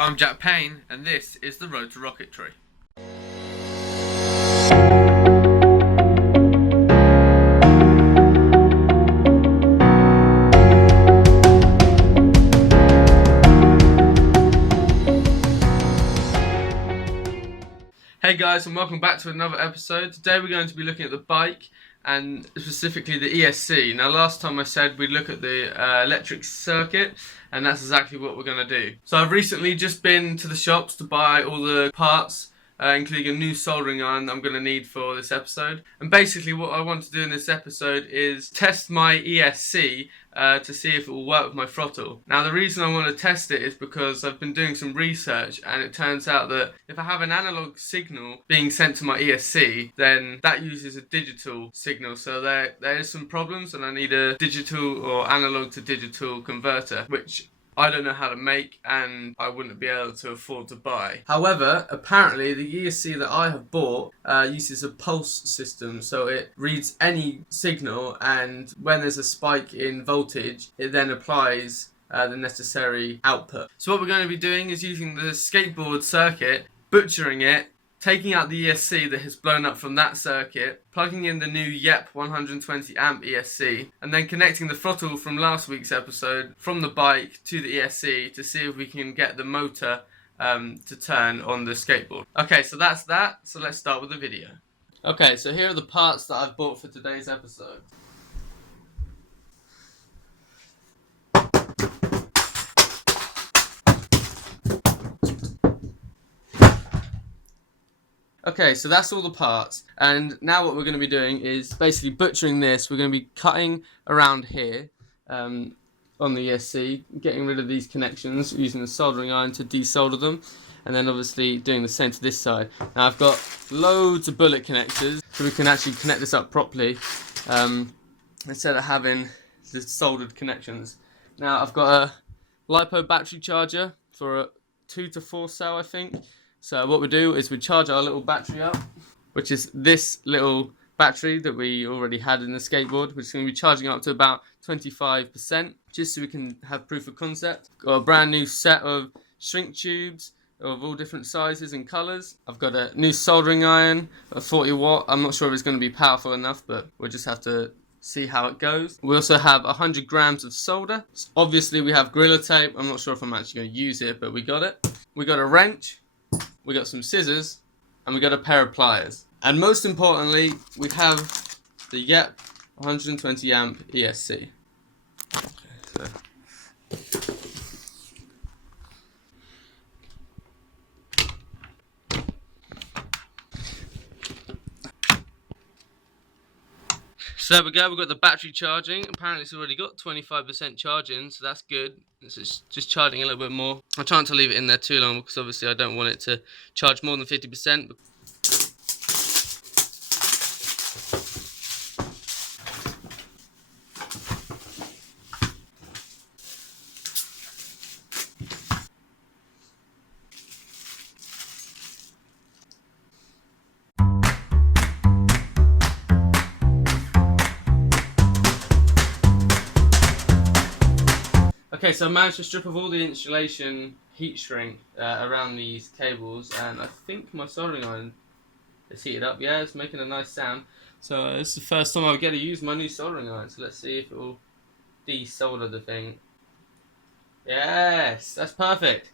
I'm Jack Payne, and this is The Road to Rocketry. Hey guys, and welcome back to another episode. Today we're going to be looking at the bike, and specifically the ESC. Now last time I said we'd look at the electric circuit, and that's exactly what we're going to do. So I've recently just been to the shops to buy all the parts, including a new soldering iron that I'm going to need for this episode. And basically what I want to do in this episode is test my ESC to see if it will work with my throttle. Now the reason I want to test it is because I've been doing some research, and it turns out that if I have an analog signal being sent to my ESC, then that uses a digital signal. So there is some problems, and I need a digital or analog to digital converter, which I don't know how to make, and I wouldn't be able to afford to buy. However, apparently the ESC that I have bought uses a pulse system, so it reads any signal, and when there's a spike in voltage, it then applies the necessary output. So what we're going to be doing is using the skateboard circuit, butchering it, taking out the ESC that has blown up from that circuit, plugging in the new EP 120 amp ESC, and then connecting the throttle from last week's episode from the bike to the ESC to see if we can get the motor to turn on the skateboard. Okay, so that's that. So let's start with the video. Okay, so here are the parts that I've bought for today's episode. Okay, so that's all the parts, and now what we're going to be doing is basically butchering this. We're going to be cutting around here on the ESC, getting rid of these connections, using the soldering iron to desolder them, and then obviously doing the same to this side. Now I've got loads of bullet connectors, so we can actually connect this up properly instead of having the soldered connections. Now I've got a LiPo battery charger for a 2 to 4 cell, I think. So what we do is we charge our little battery up, which is this little battery that we already had in the skateboard, which is going to be charging up to about 25%, just so we can have proof of concept. Got a brand new set of shrink tubes of all different sizes and colours. I've got a new soldering iron, a 40 watt. I'm not sure if it's going to be powerful enough, but we'll just have to see how it goes. We also have 100 grams of solder. Obviously we have Gorilla Tape. I'm not sure if I'm actually going to use it, but we got it. We got a wrench. We got some scissors, and we got a pair of pliers. And most importantly, we have the EP 120 amp ESC. So there we go, we've got the battery charging. Apparently it's already got 25% charging, so that's good. It's just charging a little bit more. I try not to leave it in there too long because obviously I don't want it to charge more than 50%. Okay, so I managed to strip off all the insulation heat shrink around these cables, and I think my soldering iron is heated up. Yeah, it's making a nice sound. So this is the first time I get to use my new soldering iron, so let's see if it will desolder the thing. Yes, that's perfect.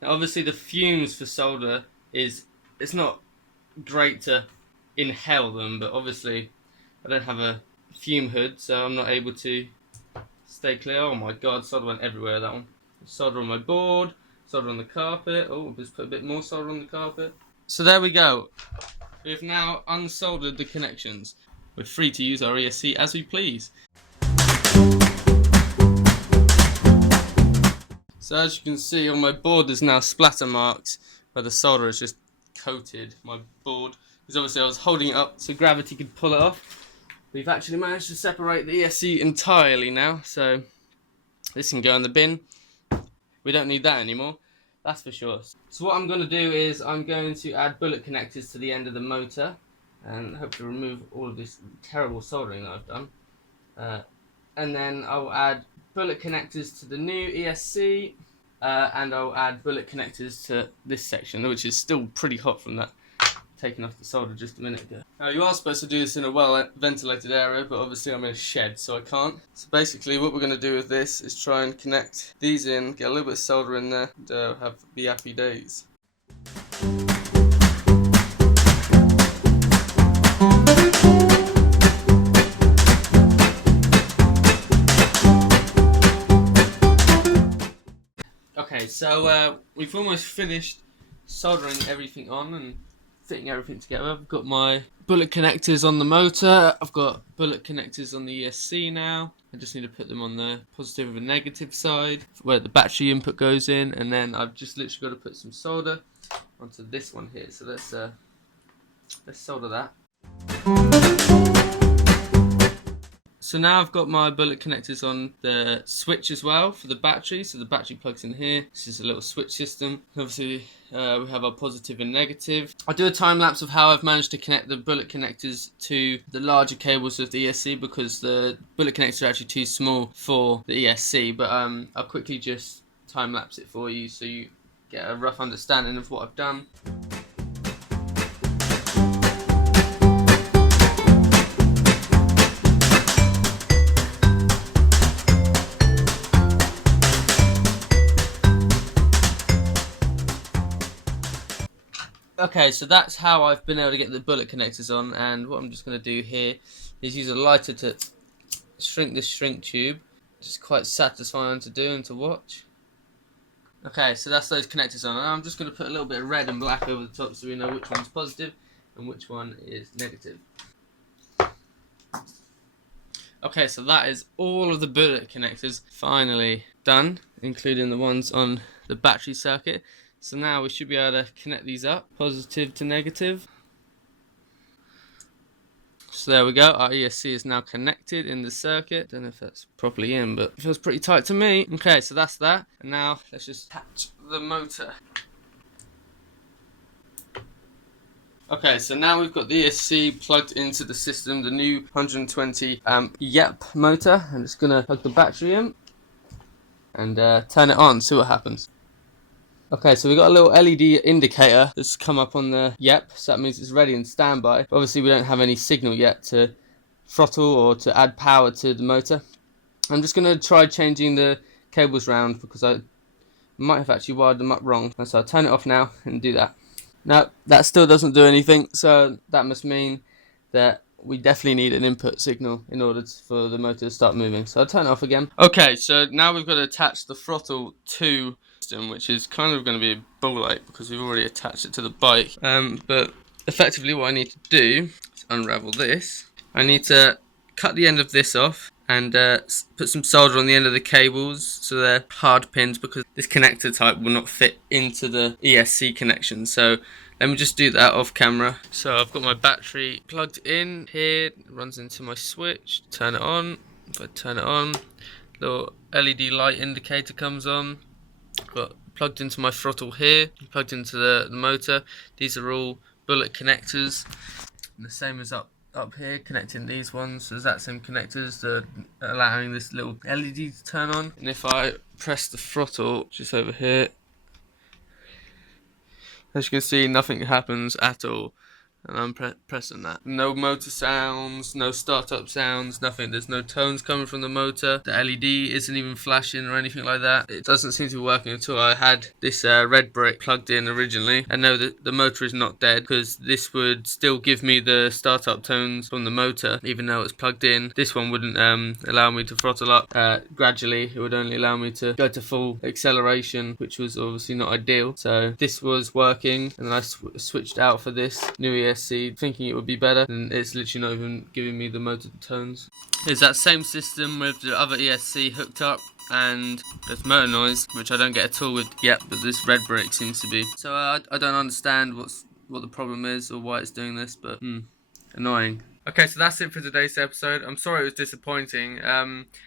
Now obviously the fumes for solder it's not great to inhale them, but obviously I don't have a fume hood, so I'm not able to stay clear. Oh my god, solder went everywhere, that one. Solder on my board, solder on the carpet. Oh, just put a bit more solder on the carpet. So there we go. We've now unsoldered the connections. We're free to use our ESC as we please. So as you can see on my board, there's now splatter marks where the solder has just coated my board, because obviously I was holding it up so gravity could pull it off. We've actually managed to separate the ESC entirely now, so this can go in the bin. We don't need that anymore, that's for sure. So what I'm going to do is I'm going to add bullet connectors to the end of the motor and hopefully remove all of this terrible soldering that I've done. And then I'll add bullet connectors to the new ESC, and I'll add bullet connectors to this section, which is still pretty hot from that taking off the solder just a minute ago. Now you are supposed to do this in a well ventilated area, but obviously I'm in a shed, so I can't. So basically what we're going to do with this is try and connect these in, get a little bit of solder in there, and be happy days. Okay, so we've almost finished soldering everything on and fitting everything together. I've got my bullet connectors on the motor, I've got bullet connectors on the ESC now. I just need to put them on the positive and negative side where the battery input goes in, and then I've just literally got to put some solder onto this one here. So let's solder that. So now I've got my bullet connectors on the switch as well for the battery. So the battery plugs in here. This is a little switch system. Obviously we have our positive and negative. I'll do a time lapse of how I've managed to connect the bullet connectors to the larger cables of the ESC, because the bullet connectors are actually too small for the ESC. But I'll quickly just time lapse it for you so you get a rough understanding of what I've done. Okay, so that's how I've been able to get the bullet connectors on, and what I'm just going to do here is use a lighter to shrink this shrink tube. It's quite satisfying to do and to watch. Okay, so that's those connectors on, and I'm just going to put a little bit of red and black over the top so we know which one's positive and which one is negative. Okay, so that is all of the bullet connectors finally done, including the ones on the battery circuit. So now we should be able to connect these up, positive to negative. So there we go, our ESC is now connected in the circuit. Don't know if that's properly in, but it feels pretty tight to me. Okay, so that's that. And now let's just attach the motor. Okay, so now we've got the ESC plugged into the system, the new 120 amp YEP motor. I'm just gonna plug the battery in and turn it on, see what happens. Okay, so we've got a little LED indicator that's come up on the YEP, so that means it's ready and standby. But obviously we don't have any signal yet to throttle or to add power to the motor. I'm just going to try changing the cables round because I might have actually wired them up wrong. So I'll turn it off now and do that. Now, that still doesn't do anything, so that must mean that we definitely need an input signal in order for the motor to start moving. So I'll turn it off again. Okay, so now we've got to attach the throttle to which is kind of going to be a ball ache because we've already attached it to the bike. But effectively what I need to do is unravel this. I need to cut the end of this off and put some solder on the end of the cables so they're hard pins, because this connector type will not fit into the ESC connection. So let me just do that off camera. So I've got my battery plugged in here, it runs into my switch, turn it on. If I turn it on, little LED light indicator comes on. Got plugged into my throttle here, plugged into the motor. These are all bullet connectors, and the same as up here, connecting these ones. So there's that same connectors that are allowing this little LED to turn on. And if I press the throttle just over here, as you can see, nothing happens at all. And I'm pressing that. No motor sounds, no startup sounds, nothing. There's no tones coming from the motor. The LED isn't even flashing or anything like that. It doesn't seem to be working at all. I had this red brick plugged in originally. I know that the motor is not dead because this would still give me the startup tones from the motor even though it's plugged in. This one wouldn't allow me to throttle up gradually. It would only allow me to go to full acceleration, which was obviously not ideal. So this was working, and then I switched out for this new ESC thinking it would be better, and it's literally not even giving me the motor tones. Here's that same system with the other ESC hooked up, and there's motor noise, which I don't get at all with yet, but this red brick seems to be. So I don't understand what the problem is or why it's doing this, but annoying. Okay, so that's it for today's episode. I'm sorry it was disappointing.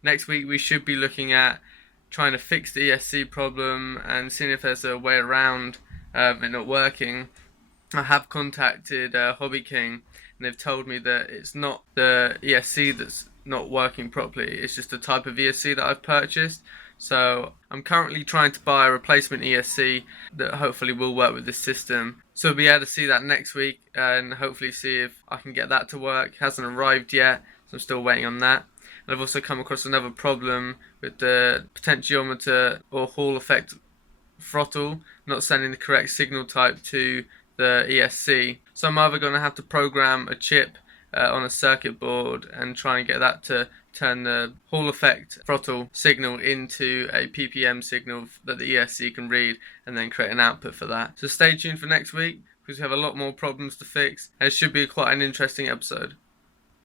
Next week we should be looking at trying to fix the ESC problem and seeing if there's a way around it not working. I have contacted Hobby King, and they've told me that it's not the ESC that's not working properly. It's just a type of ESC that I've purchased. So I'm currently trying to buy a replacement ESC that hopefully will work with this system. So we'll be able to see that next week and hopefully see if I can get that to work. It hasn't arrived yet, so I'm still waiting on that. And I've also come across another problem with the potentiometer or Hall effect throttle not sending the correct signal type to the ESC. So I'm either going to have to program a chip on a circuit board and try and get that to turn the Hall effect throttle signal into a PPM signal that the ESC can read and then create an output for that. So stay tuned for next week because we have a lot more problems to fix and it should be quite an interesting episode.